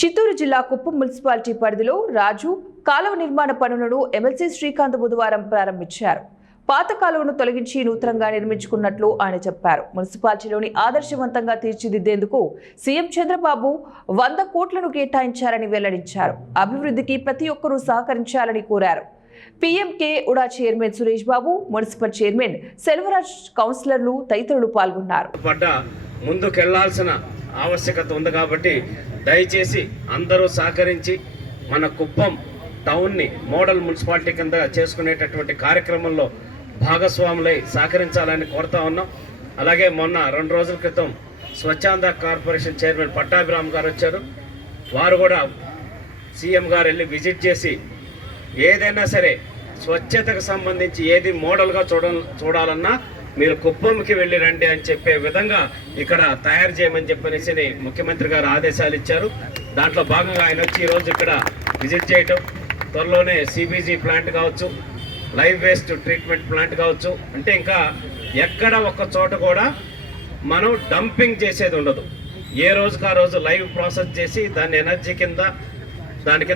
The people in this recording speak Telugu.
చిత్తూరు జిల్లా కుప్పం మున్సిపాలిటీ పరిధిలో రాజు కాలువ నిర్మాణ పనులను ఎమ్మెల్సీ శ్రీకాంత్ బుధవారం ప్రారంభించారు. పాత కాలువను తొలగించి నూతనంగా నిర్మించుకున్నట్లు ఆయన చెప్పారు. మున్సిపాలిటీలోని ఆదర్శవంతంగా తీర్చిదిద్దేందుకు సీఎం చంద్రబాబు 100 కోట్లను కేటాయించారని వెల్లడించారు. అభివృద్ధికి ప్రతి ఒక్కరూ సహకరించాలని కోరారు. పీఎంకే ఉడా chairman Suresh Babu, municipal chairman Selvaraj, కౌన్సిలర్లు తదితరులు పాల్గొన్నారు. ముందుకెళ్లాల్సిన ఆవశ్యకత ఉంది కాబట్టి దయచేసి అందరూ సహకరించి మన కుప్పం టౌన్ని మోడల్ మున్సిపాలిటీ కింద చేసుకునేటటువంటి కార్యక్రమంలో భాగస్వాములై సహకరించాలని కోరుతా ఉన్నాం. అలాగే మొన్న 2 రోజుల క్రితం స్వచ్ఛంద కార్పొరేషన్ చైర్మన్ పట్టాభిరామ్ గారు వచ్చారు. వారు కూడా సీఎం గారు వెళ్ళి విజిట్ చేసి ఏదైనా సరే స్వచ్ఛతకు సంబంధించి ఏది మోడల్గా చూడాలన్నా మీరు కుప్పంకి వెళ్ళి రండి అని చెప్పే విధంగా ఇక్కడ తయారు చేయమని చెప్పనేసి ముఖ్యమంత్రి గారు ఆదేశాలు ఇచ్చారు. దాంట్లో భాగంగా ఆయన వచ్చి ఈరోజు ఇక్కడ విజిట్ చేయటం, త్వరలోనే సిబిజీ ప్లాంట్ కావచ్చు, లైవ్ వేస్ట్ ట్రీట్మెంట్ ప్లాంట్ కావచ్చు, అంటే ఇంకా ఎక్కడ ఒక్క చోట కూడా మనం డంపింగ్ చేసేది ఉండదు. ఏ రోజుకు ఆ రోజు లైవ్ ప్రాసెస్ చేసి దాన్ని ఎనర్జీ కింద దాని కింద